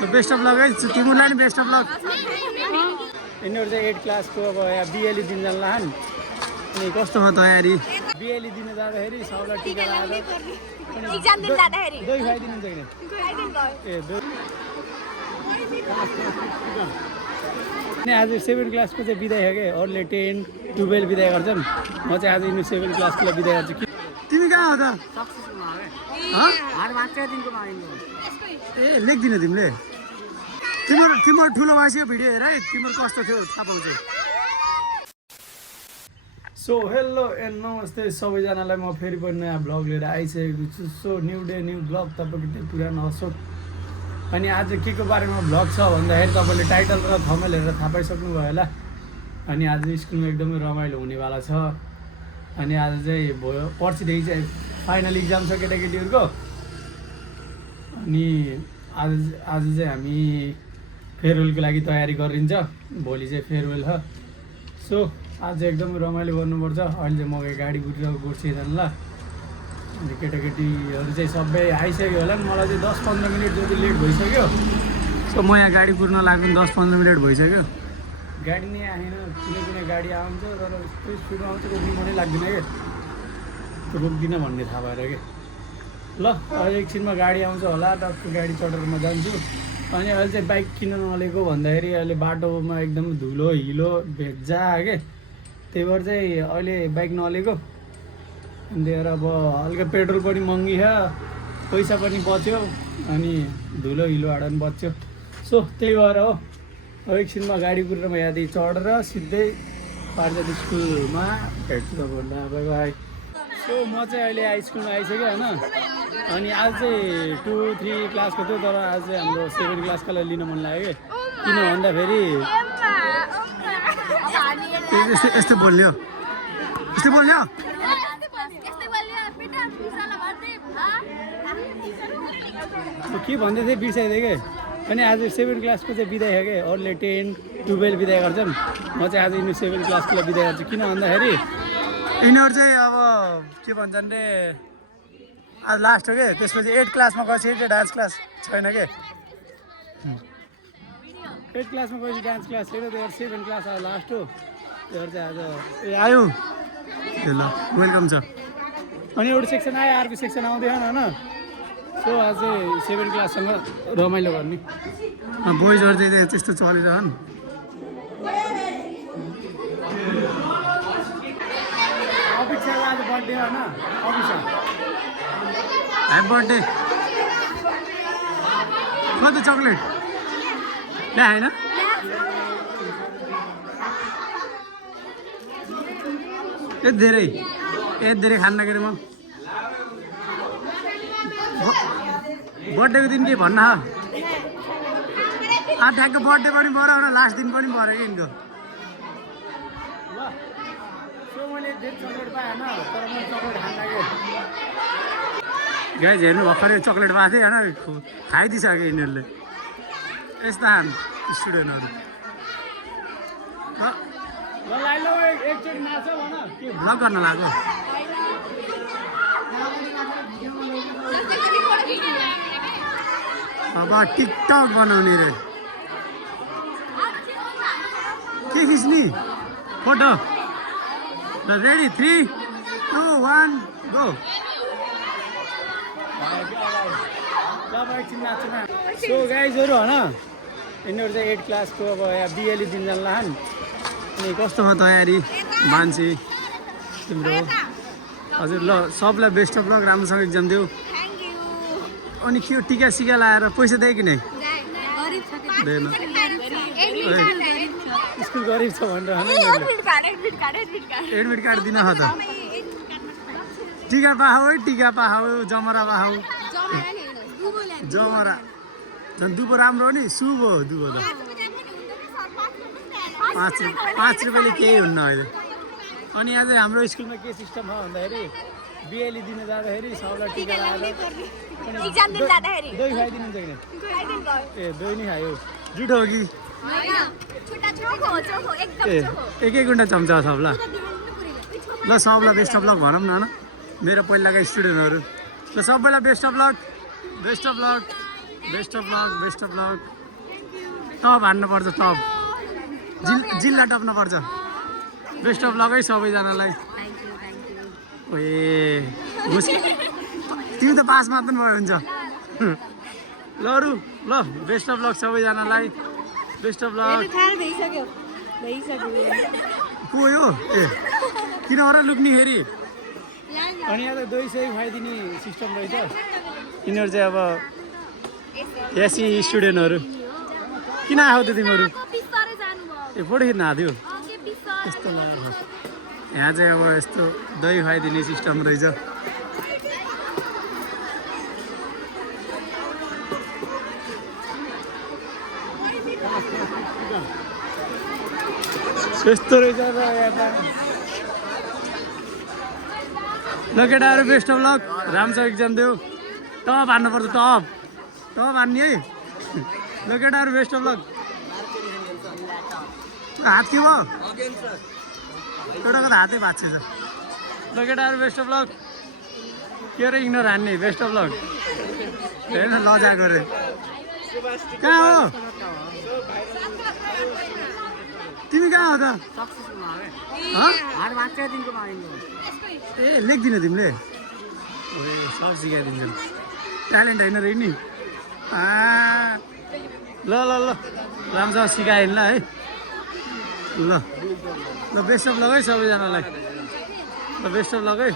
best of lock है तिमीलाई नि बेस्ट अफ लक यिनीहरू चाहिँ 8 क्लासको अब यहाँ बिएली दिन जान्ला नि अनि कस्तो भयो तयारी बिएली दिन जाँदाखेरि सबलाई टिका लगाएर एक्जाम दिन जाँदाखेरि दही खुवाइदिनुहुन्छ कि ए दही अनि आज 7 क्लासको चाहिँ बिदाई हो क्या अरूले 10 12 बिदाई गर्छन् म चाहिँ आज यिनीहरू 7 क्लासकोलाई बिदाई गर्छु तिमी कहाँ हो त ए लेख्दिन तिमीले तिम्रो ठुलो मान्छेको भिडियो हेर है तिम्रो कस्तो थियो थाहा पाउँछ सो हेलो एन्ड नमस्ते सबैजनालाई म फेरि पनि नयाँ ब्लग लिएर आइसकेको छु so new day new blog तपाईँको त्यो पुरानो अशोक अनि आज के को बारेमा ब्लग छ भन्दाखेरि तपाईँले टाइटल र थम्बनेल हेरेर थाहा पाइसक्नुभयो होला अनि आज स्कुलमा एकदमै रमाइलो हुनेवाला छ अनि आज चाहिँ भयो पर्सिदेखि चाहिँ फाइनल इक्जाम छ केटाकेटीहरूको अनि आज चाहिँ हामी फेयरवेलको लागि तयारी गरिन्छ भोलि चाहिँ फेयरवेल हो सो आज एकदमै रमाइलो गर्नुपर्छ अहिले चाहिँ म गाडी कुटेर गोर्सिएजनला अनि केटाकेटीहरू चाहिँ सबै आइसक्यो होला नि मलाई चाहिँ 10-15 मिनट जति लेट भइसक्यो सो म यहाँ गाडी कुर्न लाग्नु 10-15 मिनट भइसक्यो गाडी नै आएन कुनै गाडी आउँछ तर यस्तो स्पिडमा आउँछ रोक्नु पनि लाग्दैन क्या रोक्दिनँ भन्ने थाहा भएर क्या ल अहिले एकछिनमा गाडी आउँछ होला टक्क गाडी चढेर म जान्छु अनि अहिले चाहिँ बाइक किन नलिएको भन्दाखेरि अहिले बाटोमा एकदम धुलो हिलो भेज्जा के त्यही भएर चाहिँ अहिले बाइक नलिएको अनि त्यही भएर अब हल्का पेट्रोल पनि महँगी छ पैसा पनि बच्यो अनि धुलो हिलोबाट पनि बच्यो सो त्यही भएर हो अब एकछिनमा गाडी कुरेर म यहाँदेखि चढेर सिधै पारिजात स्कुलमा भेट्छु तपाईँहरूलाई बाई बाई सो म चाहिँ अहिले स्कुलमा आइसकेँ होइन अनि आज चाहिँ 2-3 क्लासको थियो तर आज चाहिँ हाम्रो 7 क्लासकोलाई लिन मन लाग्यो किन भन्दाखेरि यस्तो बोल्यो के भन्दै थिएँ बिर्साइदिएँ क्या अनि आज 7 क्लासको चाहिँ बिदाई हो क्या अरूले 10-12 बिदाई गर्छन् म चाहिँ आज यिनीहरू 7 क्लासकोलाई बिदाई गर्छु किन भन्दाखेरि यिनीहरू चाहिँ अब के भन्छन् रे आज लास्ट हो क्या त्यसपछि 8 क्लासमा गएपछि डान्स क्लास छैन क्या 8 क्लासमा गएपछि डान्स क्लास छैन त्यो 7 क्लास आज लास्ट हो त्यो चाहिँ आज ए आयो ल वेलकम छ अनि एउटा सेक्सन आयो अर्को सेक्सन आउँदैन होइन सो आज चाहिँ 7 क्लाससँग रमाइलो गर्ने बोइजहरू चाहिँ त्यस्तो चलिरहन् अफिसको आज बर्थडे होइन अफिस ह्याप्पी बर्थडे कति चक्लेट ल्या होइन यति धेरै खान्न के अरे म बर्थडेको दिन के भन्न ठ्याक्क बर्थडे पनि पऱ्यो र लास्ट दिन पनि पऱ्यो कि यिनको मैले चक्लेट पाएँ होइन तर म चक्लेट खान लाग्यो गाइज हेर्नु भर्खरै चक्लेट पाएको थिएँ होइन खाइदिइसक्यो यिनीहरूले यस्ता स्टुडेन्टहरू एकचोटि नाच भन के भ्लग गर्न लाग्यो अब टिकटक बनाउने रे के खिच्ने फोटो रेडी 3, 2, 1 गो सो गाइजहरू होइन यिनीहरू चाहिँ 8 क्लासको अब यहाँ बिएली दिन जान्ला नि अनि कस्तो भयो तयारी मान्छे तिम्रो हजुर ल सबलाई बेस्ट अफ लक राम्रोसँग एक्जाम देऊ अनि के टिका सिका लगाएर पैसा दियो कि नै दिएन स्कुल गरिब छ भनेर एडमिट कार्ड दिन त टिका पाहाउ है टिका पाहाउ जमरा पाहाउ जमरा झन् दुबो राम्रो हो नि शुभ हो दुबो त 5 रुपियाँले केही हुन्न अहिले अनि आज हाम्रो स्कुलमा के सिस्टम छ भन्दाखेरि बिएली दिन जाँदाखेरि सबलाई टिका लगाएर दही खुवाइदिनुहुन्छ कि ए दही नै खायो जुठो हो कि एक घन्टा चम्चा सबलाई ल सबलाई बेस्ट अफ लक भनौँ न मेरो पहिलाका स्टुडेन्टहरू ल सबैलाई best of lock best of lock top हान्नुपर्छ टप जिल्ला टप्नुपर्छ बेस्ट अफ लक है सबैजनालाई ए तिमी त पास मात्र भयो हुन्छ ल अरू ल बेस्ट अफ लक सबैजनालाई बेस्ट अफ लक को हो ए किन अरू लुक्नेखेरि अनि यहाँ त दही सही खुवाइदिने सिस्टम रहेछ यिनीहरू चाहिँ अब एसी स्टुडेन्टहरू किन आएको त तिमीहरू ए फोटो खिच्न आएको थियो यस्तो यहाँ चाहिँ अब यस्तो दही खुवाइदिने सिस्टम रहेछ यस्तो रहेछ र यहाँ त ल केटाहरू बेस्ट अफ लक राम्रो इक्जाम देऊ टप हान्नुपर्छ टप हान्ने है ल केटाहरू बेस्ट अफ लक हात के भयो एउटाको त हातै भाँच्छ ल केटाहरू बेस्ट अफ लक के अरे इग्नोर हान्ने बेस्ट अफ लक हेर्न लजाएको रे कहाँ हो तिमी कहाँ हो त ए लेख्दिन तिमीले सब सिकाइदिन्छन् ट्यालेन्ट होइन रे नि ल ल ल राम्रोसँग सिकाएँ ल है ल ल बेस्ट अफ लक है सबैजनालाई ल बेस्ट अफ लक है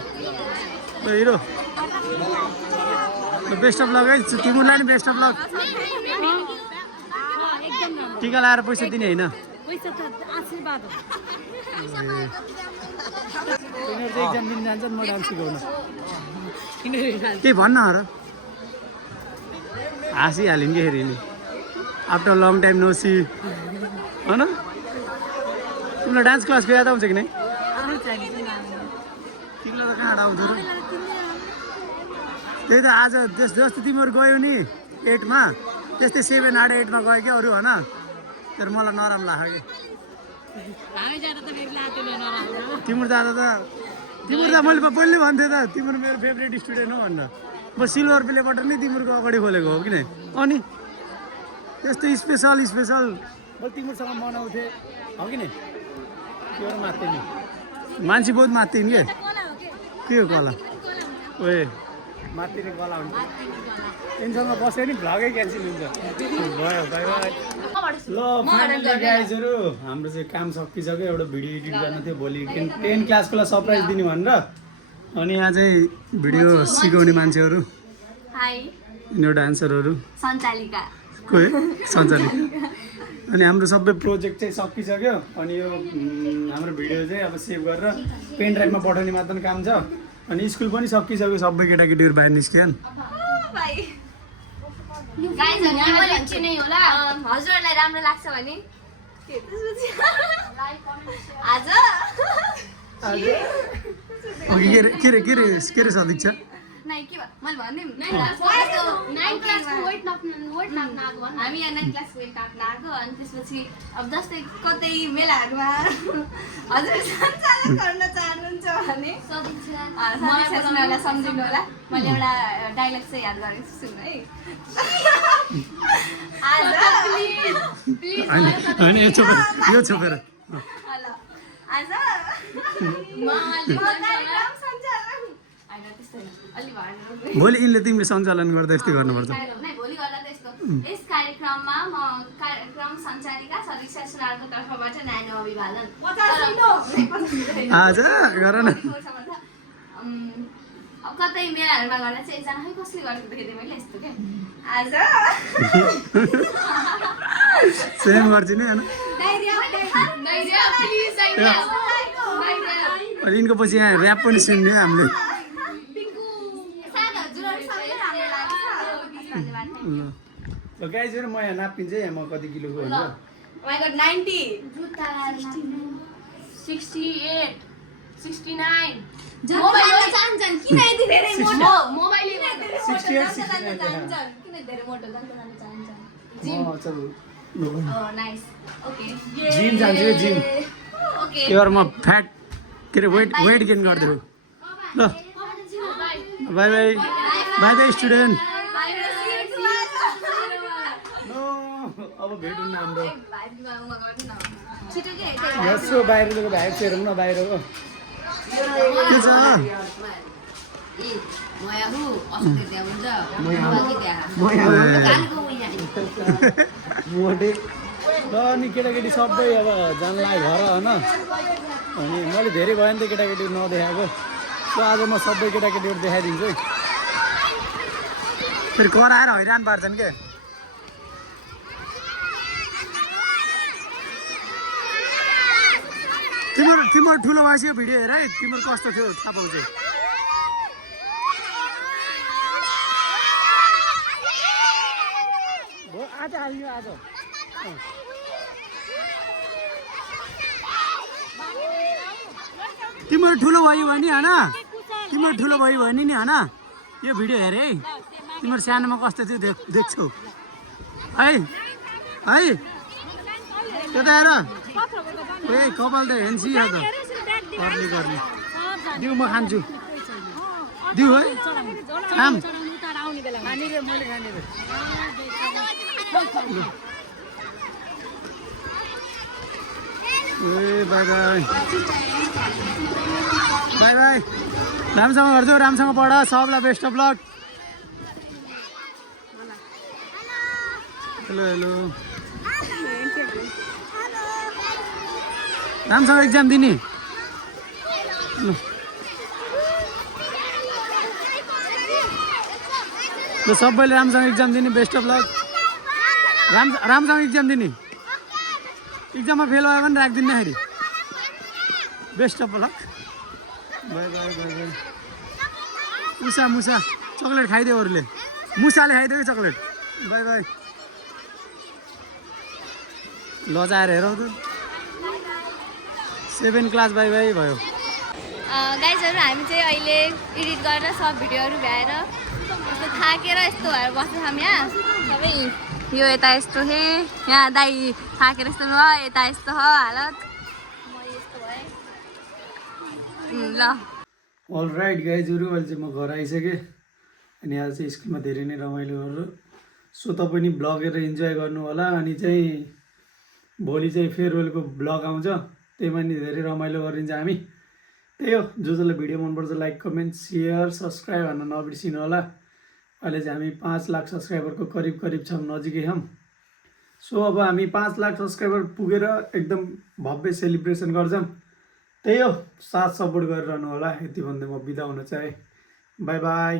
ल हिरो ल बेस्ट अफ लक है तिमीलाई नि बेस्ट अफ लक टिका लाएर पैसा दिने होइन एक्जाम दिन जान्छन् म डान्स सिकाउन केही भन्न र हाँसिहाल्यो नि खेरि नि after long time no see होइन तिमीलाई डान्स क्लासको याद आउँछ कि नै तिमीलाई त कहाँ आउँथ्यो र त्यही त आज जस्तो तिमीहरू गयो नि 8 मा त्यस्तै 7 8 8 मा गयो क्या अरू होइन तर मलाई नराम्रो लाग्यो कि तिम्रो दादा त मैले पहिल्यै भन्थेँ त तिम्रो मेरो फेभरेट स्टुडेन्ट हो भनेर म सिल्भर प्लेबाट नै तिमीहरूको अगाडि खोलेको हो कि नै अनि त्यस्तो स्पेसल मैले तिमीहरूसँग मनाउँथेँ हो कि नै त्यो मात्थेँ नि मान्छे बहुत मात्थेँ नि के हो कला ओए मात्तिने कला हुन्छ तिमीसँग बस्यो नि भ्लगै क्यान्सल हुन्छ भयो बाई बाई ल फाइनली गाइजहरू हाम्रो चाहिँ काम सकिसक्यो एउटा भिडियो एडिट गर्न थियो भोलि 10 क्लासकोलाई सरप्राइज दिने भनेर अनि यहाँ चाहिँ भिडियो सिकाउने मान्छेहरू यिनीहरू डान्सरहरू सञ्चालिका अनि हाम्रो सबै प्रोजेक्ट चाहिँ सकिसक्यो अनि यो हाम्रो भिडियो चाहिँ अब सेभ गरेर पेन ड्राइभमा पठाउने मात्र काम छ अनि स्कुल पनि सकिसक्यो सबै केटाकेटीहरू बाहिर निस्किन् हजुरहरूलाई राम्रो लाग्छ भने के रे सदीक्षा हामी यहाँ 9 क्लास वेट नाप्न आएको अनि त्यसपछि अब जस्तै कतै मेलाहरूमा हजुर सञ्चालन गर्न चाहनुहुन्छ भने सदीक्षालाई सम्झिनु होला मैले एउटा डायलग चाहिँ याद गरेको छु सुन्नु है भोलि यिनले तिमीले सञ्चालन गर्दा यस्तै गर्नुपर्छ भोलि गर्दा त यस्तो यस कार्यक्रममा म कार्यक्रम सञ्चालिका सदीक्षा सुनारको तर्फबाट नानी अभिवादन आज गर न अब कतै मेलाहरूमा गर्दा चाहिँ एकजना है कसले गरेको देखेँ मैले यस्तो के आज सेम गर्छु नि होइन यिनको पछि यहाँ ऱ्याप पनि सुन्ने हामीले गाइजहरू म यहाँ नापिन्छ यहाँ म कति किलोको हुन्छ 90 68 69 मोबाइल चाहन्छन् किन यति धेरै मोटो मोबाइल किन धेरै मोटो चाहन्छन् जिम चल नाइस ओके जिम जान्छु जिम ओके यार म फ्याट के रे वेट गेन गर्दै ल by by by by student अब भेट हुन्न हाम्रो छिटो के यसो बाहिरको भाइब हेरौँ न बाहिरको के छ ल अनि केटाकेटी सबै अब जानलाई घर होइन अनि मैले धेरै भयो नि त केटाकेटी नदेखाएको सो आज म सबै केटाकेटीहरू देखाइदिन्छु है फेरि कराएर हैरान पार्छन् के तिम्रो ठुलो भएपछि यो भिडियो हेर है तिम्रो कस्तो थियो थाहा पाउँछ आज हाल्यो आज तिम्रो ठुलो भयो भने होइन तिम्रो ठुलो भयो भने नि होइन यो भिडियो हेर है तिम्रो सानोमा कस्तो थियो देख्छौ है है त्यता हेर ए कपाल त हेन्सी हो त गर्ने गर्ने दिउ म खान्छु दिउ है खाम ए बाई बाई बाई बाई राम्रोसँग गर्छु राम्रोसँग पढ सबलाई best of lock hello hello राम्रोसँग एक्जाम दिने ल सबैले राम्रोसँग एक्जाम दिने बेस्ट अफ लक राम्रोसँग एक्जाम दिने एक्जाममा फेल भयो भने राखिदिनु फेरि best of lock by by by by मुसा मुसा चक्लेट खाइदियो अरूले मुसाले खाइदियो कि चक्लेट बाई बाई लजाएर हेरौ त 7 क्लास बाई बाई भयो गाइजहरू हामी चाहिँ अहिले एडिट गरेर सब भिडियोहरू भ्याएर यस्तो थाकेर यस्तो भएर बस्छौँ हामी यहाँ सबै यो यता यस्तो हे यहाँ दाइ थाकेर यस्तो भयो यता यस्तो हो हालत म यस्तो भएँ ल अलराइट गाइजहरू अहिले चाहिँ म घर आइसकेँ अनि आज चाहिँ स्कुलमा धेरै नै रमाइलो गरेर सो तपाईँ नि ब्लग हेरेर इन्जोय गर्नु होला अनि चाहिँ भोलि चाहिँ फेयरवेलको ब्लग आउँछ त्यहीमा नि धेरै रमाइलो गरिन्छ हामी त्यही हो जसलाई भिडियो मनपर्छ लाइक कमेन्ट सेयर सब्सक्राइब गर्न नबिर्सिनु होला अहिले चाहिँ हामी 5 लाख सब्सक्राइबरको करिब छौँ नजिकै छौँ सो अब हामी 5 लाख सब्सक्राइबर पुगेर एकदम भव्य सेलिब्रेसन गर्छौँ त्यही हो साथ सपोर्ट गरिरहनु होला यति भन्दै म बिदा हुन चाहे बाई बाई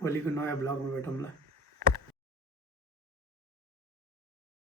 भोलिको नयाँ ब्लगमा भेटौँला